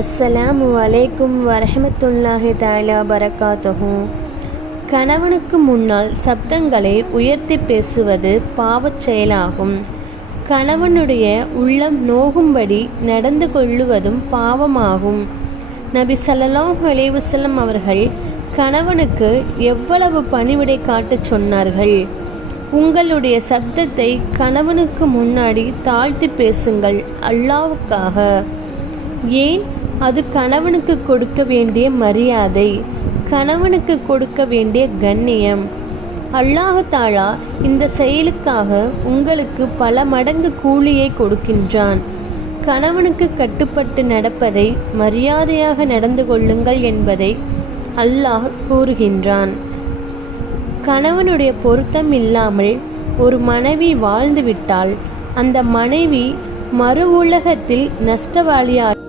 அஸ்ஸலாமு அலைக்கும் வரஹ்மத்துல்லாஹி தஆலா பரகாத்துஹு. கணவனுக்கு முன்னால் சப்தங்களை உயர்த்தி பேசுவது பாவச் செயலாகும். கணவனுடைய உள்ளம் நோகும்படி நடந்து கொள்ளுவதும் பாவமாகும். நபி ஸல்லல்லாஹு அலைஹி வஸல்லம் அவர்கள் கணவனுக்கு எவ்வளவு பணிவிடை காட்டச் சொன்னார்கள். உங்களுடைய சப்தத்தை கணவனுக்கு முன்னாடி தாழ்த்தி பேசுங்கள், அல்லாஹ்வுக்காக. ஏன்? அது கணவனுக்கு கொடுக்க வேண்டிய மரியாதை, கணவனுக்கு கொடுக்க வேண்டிய கண்ணியம். அல்லாஹ் தஆலா இந்த செயலுக்காக உங்களுக்கு பல மடங்கு கூலியை கொடுக்கின்றான். கணவனுக்கு கட்டுப்பட்டு நடப்பதை மரியாதையாக நடந்து கொள்ளுங்கள் என்பதை அல்லாஹ் கூறுகின்றான். கணவனுடைய பொருத்தம் இல்லாமல் ஒரு மனைவி வாழ்ந்துவிட்டால் அந்த மனைவி மறு உலகத்தில் நஷ்டவாளியாக